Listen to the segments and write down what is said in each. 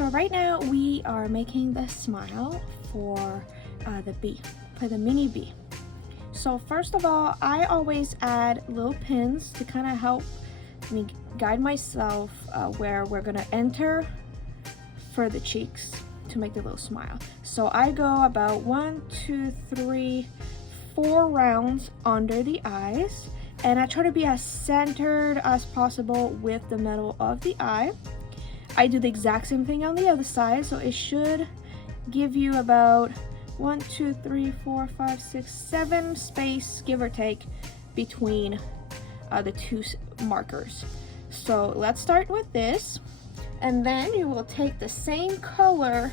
So right now we are making the smile for the bee, for the mini bee. So first of all, I always add little pins to kind of help me guide myself where we're gonna enter for the cheeks to make the little smile. So I go about 1, 2, 3, 4 rounds under the eyes, and I try to be as centered as possible with the middle of the eye. I do the exact same thing on the other side, so it should give you about 1, 2, 3, 4, 5, 6, 7 space, give or take, between the two markers. So let's start with this, and then you will take the same color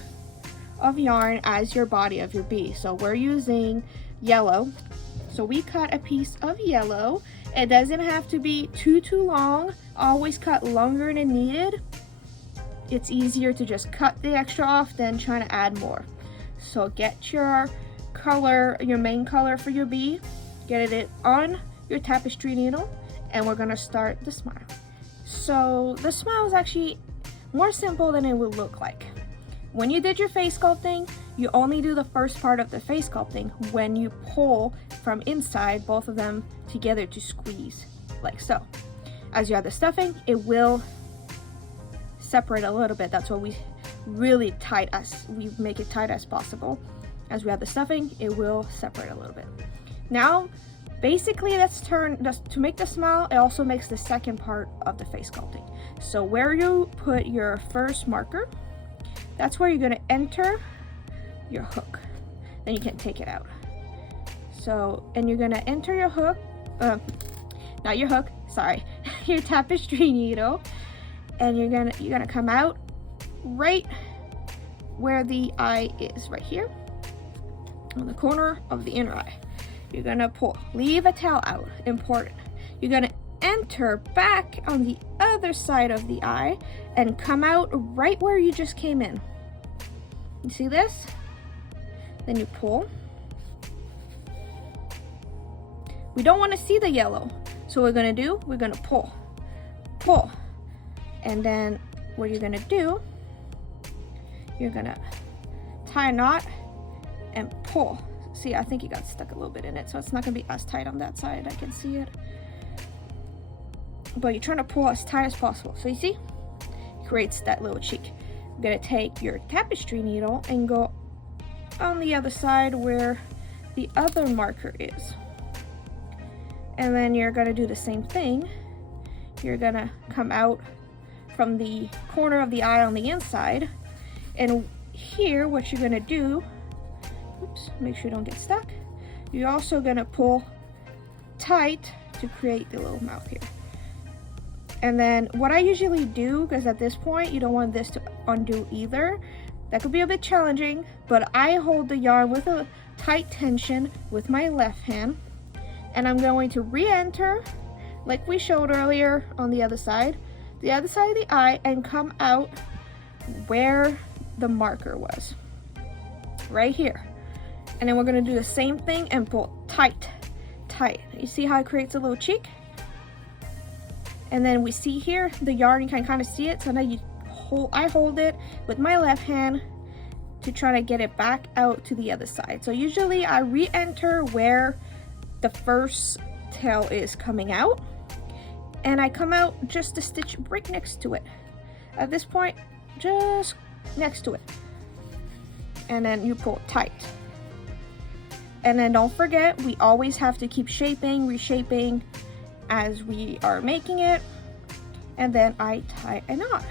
of yarn as your body of your bee. So we're using yellow, so we cut a piece of yellow. It doesn't have to be too long. Always cut longer than needed. It's easier to just cut the extra off than trying to add more. So get your color, your main color for your bee, get it on your tapestry needle, and we're gonna start the smile. So the smile is actually more simple than it would look like. When you did your face sculpting, you only do the first part of the face sculpting when you pull from inside both of them together to squeeze, like so. As you add the stuffing, it will separate a little bit. That's why we really we make it tight as possible. As we add the stuffing, it will separate a little bit. Now, basically, let's turn, just to make the smile, it also makes the second part of the face sculpting. So where you put your first marker, that's where you're gonna enter your hook. Then you can take it out. So, and you're gonna enter your hook, not your hook, sorry, your tapestry needle, and you're gonna come out right where the eye is, right here, on the corner of the inner eye. You're gonna pull, leave a tail out, important. You're gonna enter back on the other side of the eye and come out right where you just came in. You see this? Then you pull. We don't want to see the yellow, so we're gonna do, we're gonna pull, and then what you're gonna do, you're gonna tie a knot and pull. See, I think you got stuck a little bit in it, so it's not gonna be as tight on that side. I can see it, but you're trying to pull as tight as possible. So you see, it creates that little cheek. You're gonna take your tapestry needle and go on the other side where the other marker is, and then you're gonna do the same thing. You're gonna come out from the corner of the eye on the inside, and here what you're gonna do, oops, make sure you don't get stuck, you're also gonna pull tight to create the little mouth here. And then what I usually do, because at this point you don't want this to undo either, that could be a bit challenging, but I hold the yarn with a tight tension with my left hand, and I'm going to re-enter like we showed earlier on the other side of the eye, and come out where the marker was, right here. And then we're gonna do the same thing and pull tight. You see how it creates a little cheek? And then we see here the yarn, you can kind of see it. So now I hold it with my left hand to try to get it back out to the other side. So usually I re-enter where the first tail is coming out, and I come out just a stitch right next to it. At this point, just next to it. And then you pull tight. And then don't forget, we always have to keep shaping, reshaping as we are making it. And then I tie a knot.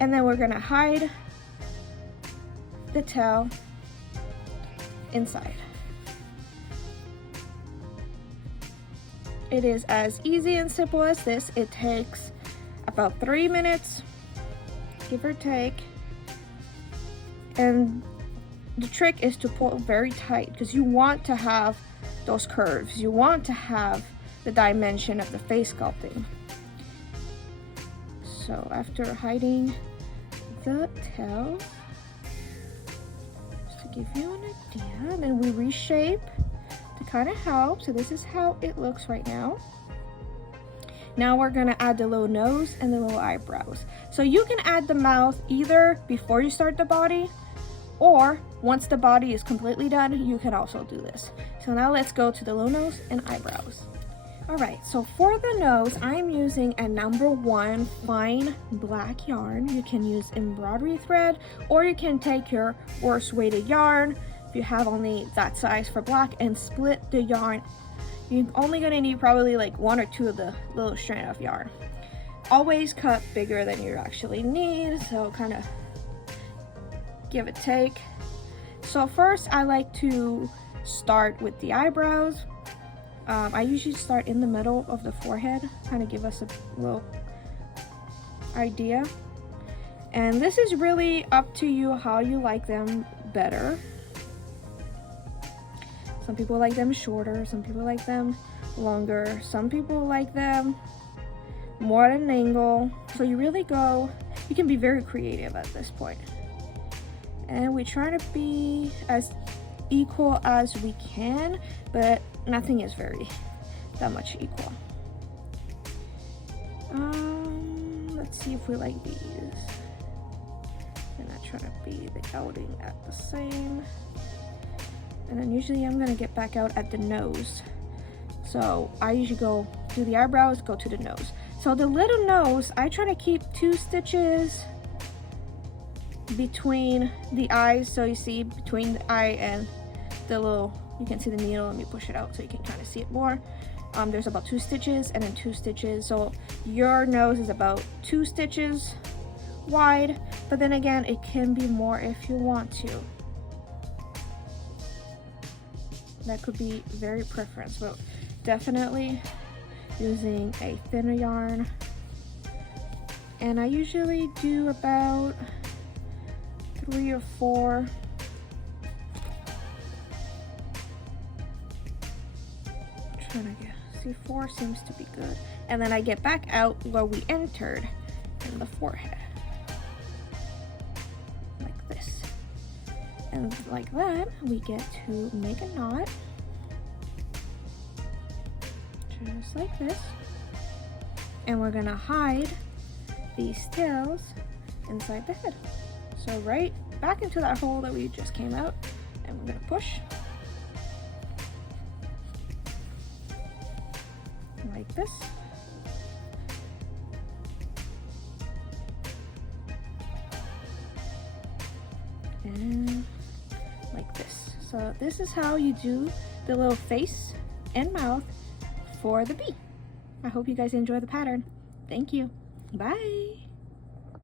And then we're gonna hide the tail inside. It is as easy and simple as this. It takes about 3 minutes, give or take. And the trick is to pull very tight, because you want to have those curves. You want to have the dimension of the face sculpting. So after hiding the tail, just to give you an idea, then we reshape to kind of help. So this is how it looks right now. Now we're gonna add the little nose and the little eyebrows. So you can add the mouth either before you start the body, or once the body is completely done, you can also do this. So now let's go to the little nose and eyebrows. All right, so for the nose, I'm using a #1 fine black yarn. You can use embroidery thread, or you can take your worst weighted yarn, if you have only that size for black, and split the yarn. You're only gonna need probably like 1 or 2 of the little strand of yarn. Always cut bigger than you actually need, so kind of give it take. So first I like to start with the eyebrows. I usually start in the middle of the forehead, kind of give us a little idea. And this is really up to you how you like them better. Some people like them shorter, some people like them longer, some people like them more at an angle. So you can be very creative at this point. And we try to be as equal as we can, but nothing is that much equal. Let's see if we like these. I'm not trying to be the outing at the same. And then usually I'm gonna get back out at the nose. So I usually go do the eyebrows, go to the nose. So the little nose, I try to keep 2 stitches between the eyes. So you see between the eye and the little, you can see the needle. Let me push it out so you can kind of see it more. There's about 2 stitches and then 2 stitches. So your nose is about 2 stitches wide, but then again, it can be more if you want to. That could be very preference, but definitely using a thinner yarn. And I usually do about 3 or 4. See, 4 seems to be good. And then I get back out where we entered in the forehead. Like this. And like that, we get to make a knot. Just like this. And we're gonna hide these tails inside the head. So right back into that hole that we just came out, and we're gonna push. Like this. And like this. So this is how you do the little face and mouth for the bee. I hope you guys enjoy the pattern. Thank you. Bye.